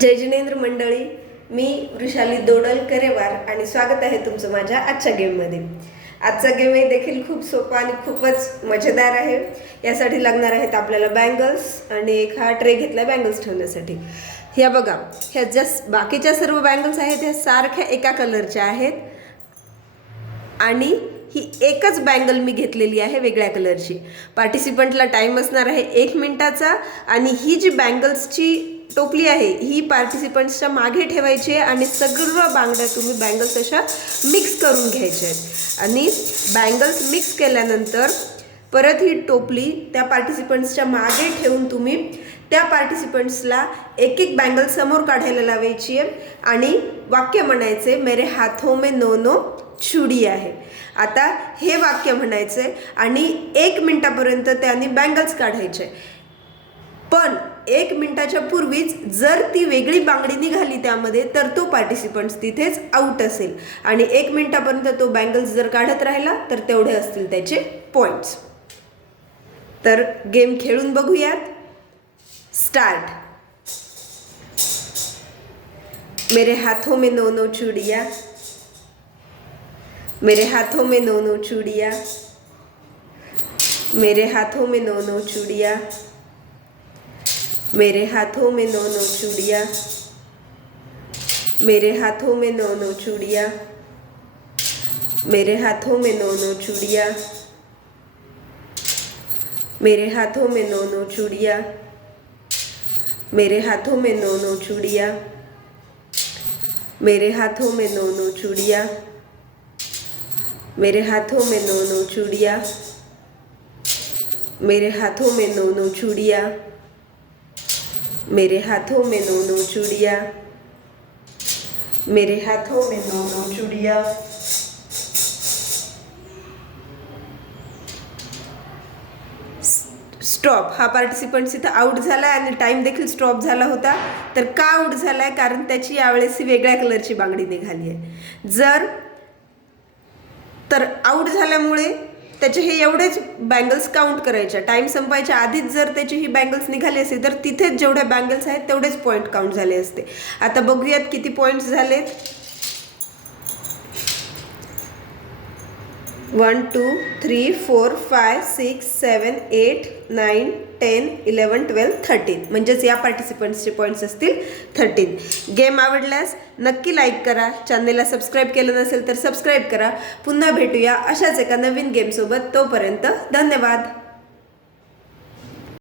जय जिनेंद्र मंडळी, मी वृषाली दोडल करेवार आणि स्वागत आहे तुमचं माझ्या आजच्या गेममध्ये. आजचा गेम देखील खूप सोपा आणि खूपच मजेदार आहे. यासाठी लागणार आहेत आपल्याला बँगल्स आणि एक हा ट्रे घेतला बँगल्स ठेवण्यासाठी. ह्या बघा, ह्या ज्या बाकीच्या सर्व बँगल्स आहेत ह्या सारख्या एका कलरच्या आहेत आणि ही एकच बँगल मी घेतलेली आहे वेगळ्या कलरची. पार्टिसिपंटला टाईम असणार आहे 1 मिनिटाचा आणि ही जी बँगल्सची टोपली आहे ही पार्टिसिपंट्सच्या मागे ठेवायची आहे आणि सगळं बांगड्या तुम्ही बँगल्स अशा मिक्स करून घ्यायच्या आहेत. आणि बँगल्स मिक्स केल्यानंतर परत ही टोपली त्या पार्टिसिपंट्सच्या मागे ठेवून तुम्ही त्या पार्टिसिपंट्सला एक एक बँगल समोर काढायला लावायची आहे आणि वाक्य म्हणायचे, मेरे हाथों में नो नो चुडी आहे. आता हे वाक्य म्हणायचे आणि 1 मिनिटापर्यंत त्यांनी बँगल्स काढायचे. पण 1 मिनिटाच्या पूर्वीच जर ती वेगळी बांगडी निघाली त्यामध्ये तर तो पार्टिसिपंट्स तिथेच आउट असेल आणि 1 मिनिटापर्यंत तो बँगल्स जर काढत राहिला तर तेवढे असतील त्याचे पॉइंट्स. तर गेम खेळून बघूयात. स्टार्ट. मेरे हाथों में नो नो चूड़ियाँ, मेरे हाथों में नो नो चूड़ियाँ, मेरे हाथों में नो नो चूड़ियाँ, मेरे हाथों में नो नो चूड़ियाँ, मेरे हाथों में नो नो चूड़ियाँ, मेरे हाथों में नो नो चूड़ियाँ, मेरे हाथों में नो नो चूड़ियाँ, मेरे हाथों में नो नो चूड़ियाँ, मेरे हाथों में नो नो चूड़ियाँ, मेरे हाथों में नो नो चूड़ियाँ, मेरे हाथों में नो नो चूड़ियाँ, मेरे हाथों में नो नो चूड़ियाँ, मेरे हाथों में नो नो चूड़ियाँ. स्टॉप. हा पार्टिसिपंट इथं आउट झाला आणि टाइम देखील स्टॉप झाला होता. तर का आउट झालाय? कारण त्याची यावेळेस ही वेगळ्या कलरची बांगडी निघाली आहे. तर आउट झाल्यामुळे त्याचे हे एवढेच बँगल्स काउंट करायच्या. टाइम संपायच्या आधीच जर त्याची ही बँगल्स निघाली असते तर तिथेच जेवढ्या बँगल्स आहेत तेवढेच पॉईंट काउंट झाले असते. आता बघूयात किती पॉईंट्स झालेत. 1 2 3 4 5 6 7 8 9 10 11 12 13 म्हणजेच या पार्टिसिपंट्सचे पॉईंट्स असतील 13. गेम आवडल्यास नक्की लाईक करा. चॅनलला सबस्क्राईब केलं नसेल तर सबस्क्राईब करा. पुन्हा भेटूया अशाच एका नवीन गेमसोबत. तोपर्यंत धन्यवाद.